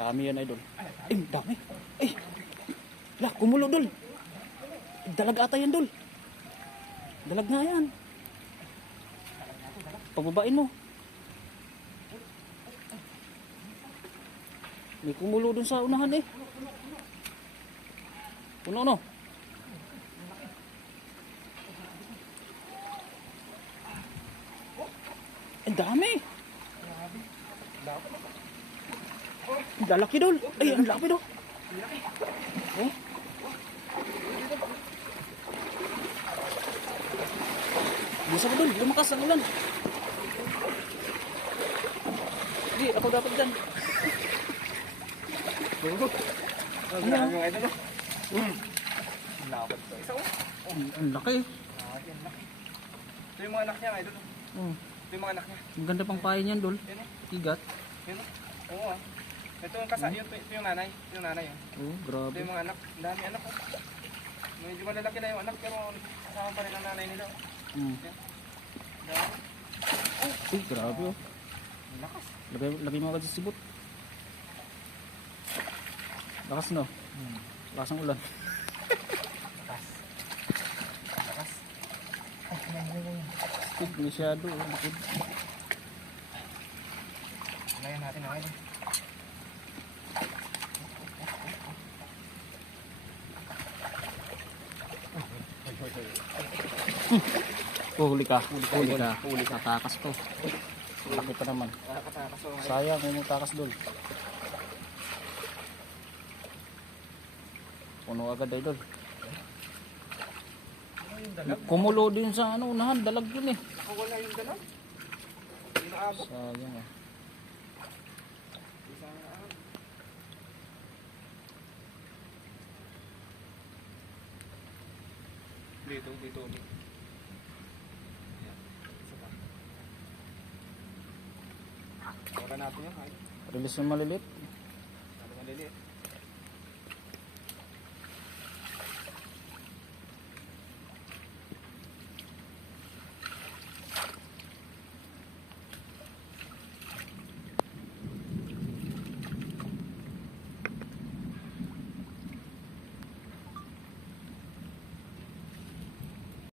Marami yan, idol. Dami. Lah, kumulo, dol. Dalag ata yan, dol. Dalag nga yan. Pagbabain mo. May kumulo dun sa unahan eh. Uno. Ang dami. Ang lalaki, dol. Ay, ang laki, dol. Oh. Bisa ko, dol. Lumakas ang ulan. Hindi, ako dapat dyan. Ang dami yung idol. Lapad to. Isa ko. Ang laki. Ito yung mga anak niya, idol. Ito yung mga anak niya. Ang ganda pang pahay niyan, dol. Yan o. Igat. Yan o. Oo ah. Ito yung ito yung nanay. Ito yung nanay. Oh, Ito grabe. yung mga anak. Ang dami anak ko. Medyo malalaki na yung anak pero kasama pa rin ang nanay nila. Yan. Dami. Uy, grabe oh. Lakas. Lagay mo agad sa sibot. Lakas no? Lakas ang ulan. Lakas. Lakas. Stig, masyado. Likod. Ngayon natin ang idol. Huli ka. Huli ka. Takas to. Laki pa naman. Nakatakas o. Sayang, may takas dol. Puno agad ay dol. Kumulo din sa ano, unahan. Dalag yun eh. Nakawala yung dalaw. Hindi naabot. Sayang ah. Isang naabot. Dito. Ayan. Isa pa. Wala natin yan, ay. Release yung malilit. Ano maliliit.